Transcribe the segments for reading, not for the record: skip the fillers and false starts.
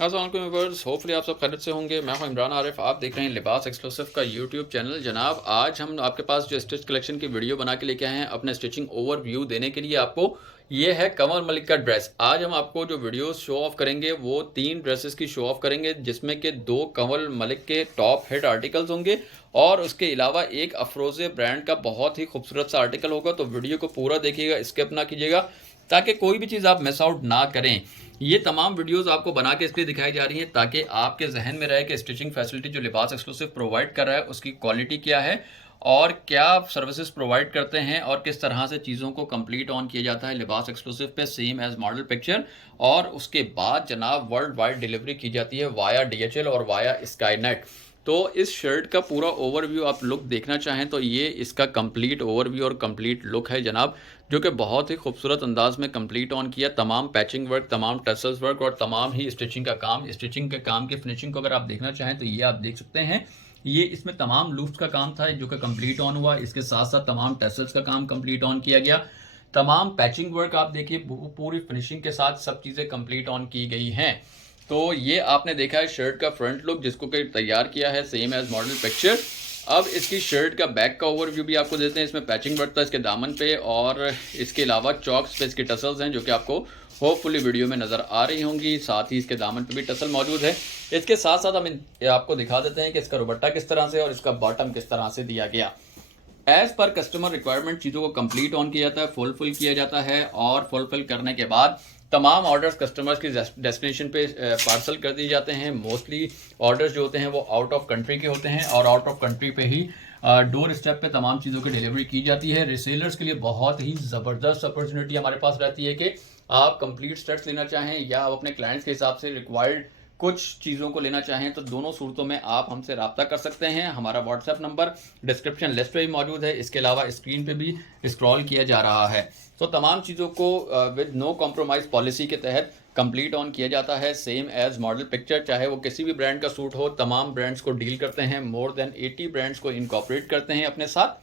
अस्सलाम वालेकुम viewers, hopefully आप सब खैरियत से होंगे। मैं हूं इमरान आरिफ, आप देख रहे हैं लिबास एक्सक्लूसिव का यूट्यूब चैनल। जनाब, आज हम आपके पास जो स्टिच कलेक्शन की वीडियो बना के लेके आए हैं अपने स्टिचिंग ओवरव्यू देने के लिए आपको, ये है कंवल मलिक का ड्रेस। आज हम आपको जो वीडियो शो ऑफ करेंगे वो 3 ड्रेसेस की शो ऑफ करेंगे, जिसमें के 2 कंवल मलिक के टॉप हिट आर्टिकल्स होंगे और उसके अलावा एक अफरोज़े ब्रांड का बहुत ही खूबसूरत सा आर्टिकल होगा। तो वीडियो को पूरा देखिएगा, स्किप ना कीजिएगा ताकि कोई भी चीज़ आप मिस आउट ना करें। ये तमाम वीडियोस आपको बना के इसलिए दिखाई जा रही हैं ताकि आपके जहन में रहे कि स्टिचिंग फैसिलिटी जो लिबास एक्सक्लूसिव प्रोवाइड कर रहा है उसकी क्वालिटी क्या है और क्या सर्विसेज प्रोवाइड करते हैं और किस तरह से चीज़ों को कंप्लीट ऑन किया जाता है लिबास एक्सक्लूसिव पे, सेम एज मॉडल पिक्चर। और उसके बाद जनाब वर्ल्ड वाइड डिलीवरी की जाती है वाया DHL और वाया स्काईनेट। तो इस शर्ट का पूरा ओवरव्यू आप लुक देखना चाहें तो ये इसका कंप्लीट ओवरव्यू और कंप्लीट लुक है जनाब, जो कि बहुत ही खूबसूरत अंदाज में कंप्लीट ऑन किया। तमाम पैचिंग वर्क, तमाम टसल्स वर्क और तमाम ही स्टिचिंग का काम, स्टिचिंग के काम की फिनिशिंग को अगर आप देखना चाहें तो ये आप देख सकते हैं। ये इसमें तमाम लूप्स का काम था जो कि कंप्लीट ऑन हुआ। इसके साथ साथ तमाम टसल्स का काम कंप्लीट ऑन किया गया। तमाम पैचिंग वर्क आप देखिए पूरी फिनिशिंग के साथ सब चीज़ें कंप्लीट ऑन की गई हैं। तो ये आपने देखा है शर्ट का फ्रंट लुक, जिसको कि तैयार किया है सेम एज मॉडल पिक्चर। अब इसकी शर्ट का बैक का ओवरव्यू भी आपको देते हैं। इसमें पैचिंग वर्क था इसके दामन पे और इसके अलावा चॉक्स पे इसकी टसल्स हैं जो कि आपको होपफुली वीडियो में नज़र आ रही होंगी। साथ ही इसके दामन पे भी टसल मौजूद है। इसके साथ साथ हम आपको दिखा देते हैं कि इसका दुपट्टा किस तरह से और इसका बॉटम किस तरह से दिया गया। एज पर कस्टमर रिक्वायरमेंट चीज़ों को कंप्लीट ऑन किया जाता है, फुलफिल किया जाता है और फुलफिल करने के बाद तमाम ऑर्डर्स कस्टमर्स की डेस्टिनेशन पे पार्सल कर दिए जाते हैं। मोस्टली ऑर्डर्स जो होते हैं वो आउट ऑफ कंट्री के होते हैं और आउट ऑफ कंट्री पे ही डोर स्टेप पे तमाम चीज़ों की डिलीवरी की जाती है। रिसेलर्स के लिए बहुत ही ज़बरदस्त अपॉर्चुनिटी हमारे पास रहती है कि आप कंप्लीट सेट्स लेना चाहें या आप अपने क्लाइंट्स के हिसाब से रिक्वायर्ड कुछ चीज़ों को लेना चाहें तो दोनों सूरतों में आप हमसे रब्ता कर सकते हैं। हमारा व्हाट्सएप नंबर डिस्क्रिप्शन लिस्ट पे भी मौजूद है, इसके अलावा स्क्रीन पे भी स्क्रॉल किया जा रहा है। तो तमाम चीज़ों को विद नो कॉम्प्रोमाइज़ पॉलिसी के तहत कंप्लीट ऑन किया जाता है सेम एज मॉडल पिक्चर। चाहे वो किसी भी ब्रांड का सूट हो, तमाम ब्रांड्स को डील करते हैं। मोर देन 80 ब्रांड्स को इनकॉर्पोरेट करते हैं अपने साथ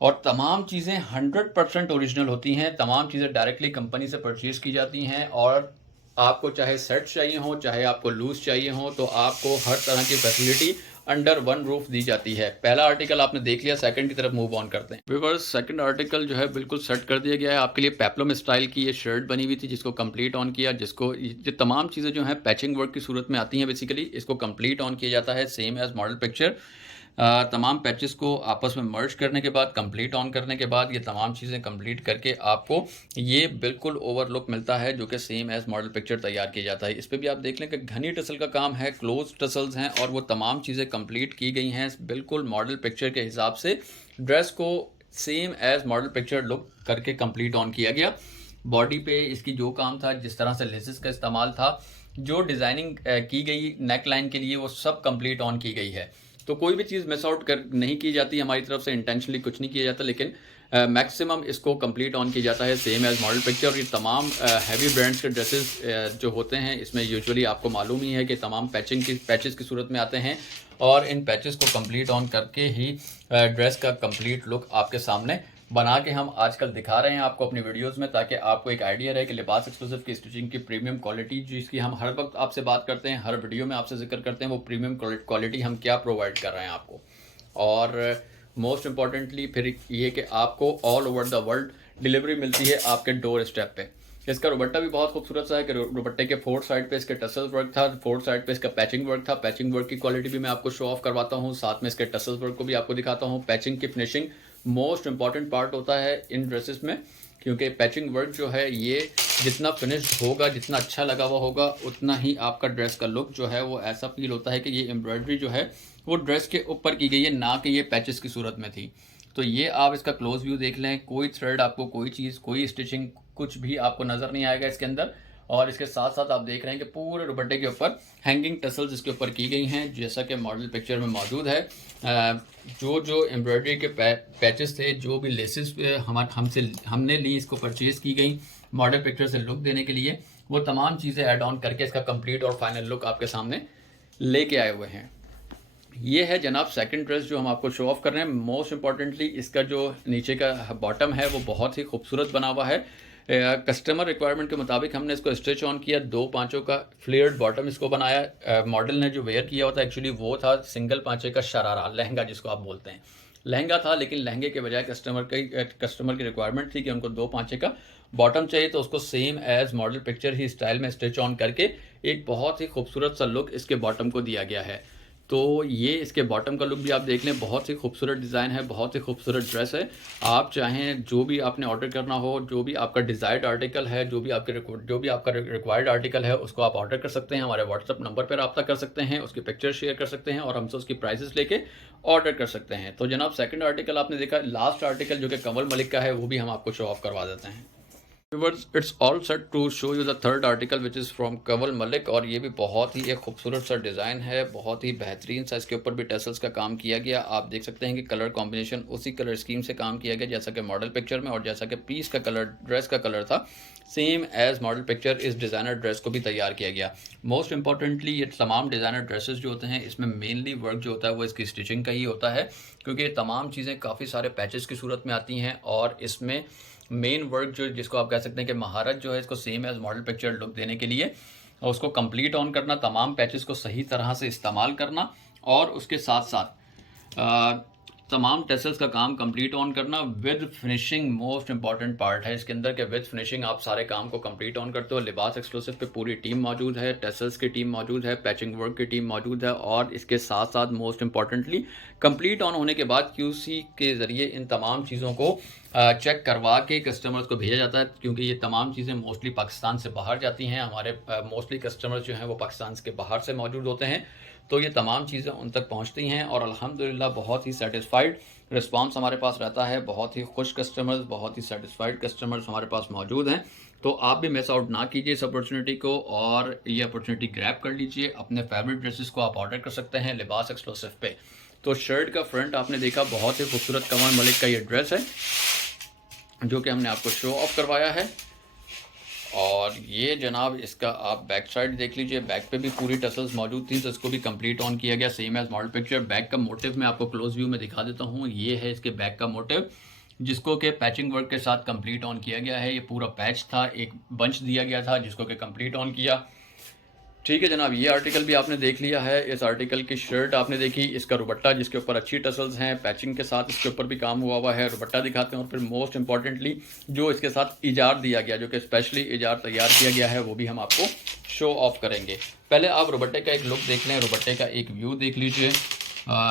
और तमाम चीज़ें 100% ओरिजिनल होती हैं। तमाम चीज़ें डायरेक्टली कंपनी से परचेज़ की जाती हैं और आपको चाहे सेट चाहिए हो, चाहे आपको लूज़ चाहिए हो, तो आपको हर तरह की फैसिलिटी अंडर वन रूफ दी जाती है। पहला आर्टिकल आपने देख लिया, सेकंड की तरफ मूव ऑन करते हैं। व्यूअर्स, सेकंड आर्टिकल जो है बिल्कुल सेट कर दिया गया है आपके लिए। पेप्लम स्टाइल की ये शर्ट बनी हुई थी जिसको कंप्लीट ऑन किया, जिसको ये तमाम चीज़ें जो हैं पैचिंग वर्क की सूरत में आती हैं। बेसिकली इसको कंप्लीट ऑन किया जाता है सेम एज मॉडल पिक्चर। तमाम पैचेस को आपस में मर्ज करने के बाद, कंप्लीट ऑन करने के बाद, ये तमाम चीज़ें कंप्लीट करके आपको ये बिल्कुल ओवरलुक मिलता है जो कि सेम एज मॉडल पिक्चर तैयार किया जाता है। इस पर भी आप देख लें कि घनी टसल का काम है, क्लोज टसल्स हैं और वो तमाम चीज़ें कंप्लीट की गई हैं बिल्कुल मॉडल पिक्चर के हिसाब से। ड्रेस को same as model picture look करके कंप्लीट ऑन किया गया। बॉडी पे इसकी जो काम था, जिस तरह से लेसेस का इस्तेमाल था, जो डिज़ाइनिंग की गई नेक लाइन के लिए, वो सब कंप्लीट ऑन की गई है। तो कोई भी चीज़ मिस आउट कर नहीं की जाती हमारी तरफ से, इंटेंशनली कुछ नहीं किया जाता, लेकिन मैक्सिमम इसको कंप्लीट ऑन किया जाता है सेम एज मॉडल पिक्चर। और ये तमाम हैवी ब्रांड्स के ड्रेसेस जो होते हैं इसमें यूजुअली आपको मालूम ही है कि तमाम पैचेस की सूरत में आते हैं और इन पैचेस को कंप्लीट ऑन करके ही ड्रेस का कंप्लीट लुक आपके सामने बना के हम आजकल दिखा रहे हैं आपको अपनी वीडियोस में, ताकि आपको एक आइडिया रहे कि लिबास एक्सक्लूसिव की स्टिचिंग की प्रीमियम क्वालिटी जिसकी हम हर वक्त आपसे बात करते हैं, हर वीडियो में आपसे जिक्र करते हैं, वो प्रीमियम क्वालिटी हम क्या प्रोवाइड कर रहे हैं आपको। और मोस्ट इम्पॉर्टेंटली फिर ये कि आपको all over the world delivery मिलती है आपके डोर स्टेप पे। इसका दुपट्टा भी बहुत खूबसूरत सा है कि दुपट्टे के 4 साइड पे इसके टसल्स वर्क था, 4 साइड पे इसका पैचिंग वर्क था। पैचिंग वर्क की क्वालिटी भी मैं आपको शो ऑफ करवाता हूँ, साथ में इसके टसल्स वर्क को भी आपको दिखाता हूँ। पैचिंग की फिनिशिंग मोस्ट इंपॉर्टेंट पार्ट होता है इन ड्रेसेस में, क्योंकि पैचिंग वर्क जो है ये जितना फिनिश्ड होगा, जितना अच्छा लगा हुआ होगा, उतना ही आपका ड्रेस का लुक जो है वो ऐसा फील होता है कि ये एम्ब्रॉयडरी जो है वो ड्रेस के ऊपर की गई है, ना कि ये पैचेस की सूरत में थी। तो ये आप इसका क्लोज व्यू देख लें, कोई थ्रेड आपको, कोई चीज़, कोई स्टिचिंग, कुछ भी आपको नज़र नहीं आएगा इसके अंदर। और इसके साथ साथ आप देख रहे हैं कि पूरे दुपट्टे के ऊपर हैंगिंग टसल्स इसके ऊपर की गई हैं जैसा कि मॉडल पिक्चर में मौजूद है। जो एम्ब्रॉयडरी के पैचेस थे, जो भी लेसेस हमने ली, इसको परचेज़ की गई मॉडल पिक्चर से लुक देने के लिए, वो तमाम चीज़ें ऐड ऑन करके इसका कंप्लीट और फाइनल लुक आपके सामने लेके आए हुए हैं। ये है जनाब सेकंड ड्रेस जो हम आपको शो ऑफ कर रहे हैं। मोस्ट इंपॉर्टेंटली इसका जो नीचे का बॉटम है वो बहुत ही खूबसूरत बना हुआ है। कस्टमर रिक्वायरमेंट के मुताबिक हमने इसको स्टिच ऑन किया, 2 पाँचों का फ्लेयर्ड बॉटम इसको बनाया। मॉडल ने जो वेयर किया होता एक्चुअली वो था सिंगल पाँचे का शरारा, लहंगा जिसको आप बोलते हैं। लहंगा था, लेकिन लहंगे के बजाय कस्टमर की रिक्वायरमेंट थी कि उनको 2 पाँचे का बॉटम चाहिए, तो उसको सेम एज मॉडल पिक्चर ही स्टाइल में स्टिच ऑन करके एक बहुत ही खूबसूरत सा लुक इसके बॉटम को दिया गया है। तो ये इसके बॉटम का लुक भी आप देख लें, बहुत ही खूबसूरत डिज़ाइन है, बहुत ही खूबसूरत ड्रेस है। आप चाहें जो भी आपने ऑर्डर करना हो, जो भी आपका डिज़ायर्ड आर्टिकल है, जो भी आपका रिक्वायर्ड आर्टिकल है, उसको आप ऑर्डर कर सकते हैं। हमारे व्हाट्सअप नंबर पर रब्ता कर सकते हैं, उसकी पिक्चर शेयर कर सकते हैं और हमसे उसकी प्राइसेस लेके ऑर्डर कर सकते हैं। तो जनाब सेकंड आर्टिकल आपने देखा, लास्ट आर्टिकल जो कि कंवल मलिक का है, वो भी हम आपको शो ऑफ करवा देते हैं। It's all set to show you the third article which is from Kanwal Malik, और ये भी बहुत ही एक खूबसूरत सा डिज़ाइन है, बहुत ही बेहतरीन सा। इसके ऊपर भी टेसल्स का काम किया गया। आप देख सकते हैं कि कलर कॉम्बिनेशन उसी कलर स्कीम से काम किया गया जैसा कि मॉडल पिक्चर में, और जैसा कि पीस का कलर, ड्रेस का कलर था, सेम एज मॉडल पिक्चर इस डिज़ाइनर ड्रेस को भी तैयार किया गया। मोस्ट इंपॉर्टेंटली ये तमाम डिज़ाइनर ड्रेसेस जो होते हैं, इसमें मेनली वर्क जो होता है वो इसकी स्टिचिंग का ही होता है, क्योंकि ये तमाम चीज़ें काफ़ी सारे पैचेस की सूरत में आती हैं, और इसमें मेन वर्क जो जिसको आप कह सकते हैं कि महारत जो है इसको same as model picture look देने के लिए, और उसको कंप्लीट ऑन करना, तमाम पैचेस को सही तरह से इस्तेमाल करना, और उसके साथ साथ तमाम टेसल्स का काम कंप्लीट ऑन करना with finishing. Most important part है इसके अंदर के विद फिनिशिंग आप सारे काम को कंप्लीट ऑन करते हो। लिबास एक्सक्लूसिव पे पूरी टीम मौजूद है, टेसल्स की टीम मौजूद है, पैचिंग वर्क की टीम मौजूद है, और इसके साथ साथ मोस्ट इंपॉर्टेंटली कंप्लीट ऑन होने के बाद QC के ज़रिए इन तमाम चीज़ों को चेक करवा के कस्टमर्स को भेजा जाता है, क्योंकि ये तमाम चीज़ें मोस्टली पाकिस्तान से बाहर जाती हैं। हमारे मोस्टली कस्टमर्स जो हैं वो पाकिस्तान के बाहर से मौजूद होते हैं, तो ये तमाम चीज़ें उन तक पहुंचती हैं, और अल्हम्दुलिल्लाह बहुत ही सेटिस्फाइड रिस्पांस हमारे पास रहता है। बहुत ही खुश कस्टमर्स, बहुत ही सेटिस्फाइड कस्टमर्स हमारे पास मौजूद हैं। तो आप भी मिस आउट ना कीजिए इस अपॉर्चुनिटी को, और ये अपॉर्चुनिटी ग्रैब कर लीजिए। अपने फेवरेट ड्रेसेस को आप ऑर्डर कर सकते हैं लिबास एक्सक्लूसिव पे। तो शर्ट का फ्रंट आपने देखा, बहुत ही खूबसूरत कंवल मलिक का ये ड्रेस है जो कि हमने आपको शो ऑफ करवाया है। और ये जनाब इसका आप बैक साइड देख लीजिए, बैक पे भी पूरी टसल्स मौजूद थी, तो इसको भी कंप्लीट ऑन किया गया same as model picture. Back का मोटिव मैं आपको क्लोज व्यू में दिखा देता हूँ। ये है इसके बैक का मोटिव, जिसको कि पैचिंग वर्क के साथ कंप्लीट ऑन किया गया है। ये पूरा पैच था, एक बंच दिया गया था जिसको कि कंप्लीट ऑन किया। ठीक है जनाब, ये आर्टिकल भी आपने देख लिया है। इस आर्टिकल की शर्ट आपने देखी, इसका रुबट्टा जिसके ऊपर अच्छी टसल्स हैं, पैचिंग के साथ इसके ऊपर भी काम हुआ है। रुबट्टा दिखाते हैं, और फिर मोस्ट इंपॉर्टेंटली जो इसके साथ इजार दिया गया, जो कि स्पेशली इजार तैयार किया गया है, वो भी हम आपको शो ऑफ करेंगे। पहले आप रुबट्टे का एक लुक देख लें, रुबट्टे का एक व्यू देख लीजिए,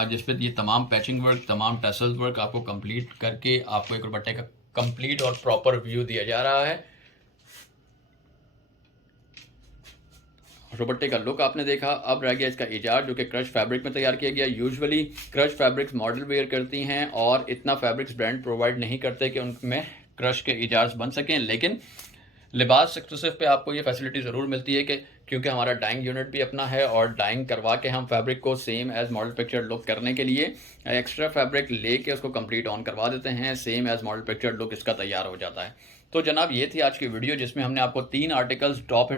जिस पर ये तमाम पैचिंग वर्क, तमाम टसल्स वर्क आपको कंप्लीट करके आपको एक रुबट्टे का कंप्लीट और प्रॉपर व्यू दिया जा रहा है। रुबट्टे का लुक आपने देखा, अब रह गया इसका इजार, जो कि क्रश फैब्रिक में तैयार किया गया। Usually crush fabrics model wear करती हैं, और इतना फैब्रिक्स ब्रांड प्रोवाइड नहीं करते कि उनमें क्रश के इजार्स बन सकें, लेकिन लिबास एक्सक्लूसिव पे आपको ये फैसिलिटी ज़रूर मिलती है कि क्योंकि हमारा डाइंग यूनिट भी अपना है, और डाइंग करवा के हम फैब्रिक को same as model picture look करने के लिए एक्स्ट्रा फैब्रिक लेके उसको कंप्लीट ऑन करवा देते हैं। Same as model picture look इसका तैयार हो जाता है। तो जनाब ये थी आज की वीडियो, जिसमें हमने आपको 3 आर्टिकल्स, टॉप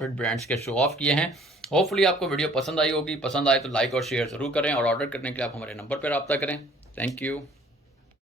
हिट ब्रांड्स के शो ऑफ किए हैं। होपफुली आपको वीडियो पसंद आई होगी। पसंद आए तो लाइक और शेयर ज़रूर करें, और ऑर्डर करने के लिए आप हमारे नंबर पर रब्ता करें। Thank you.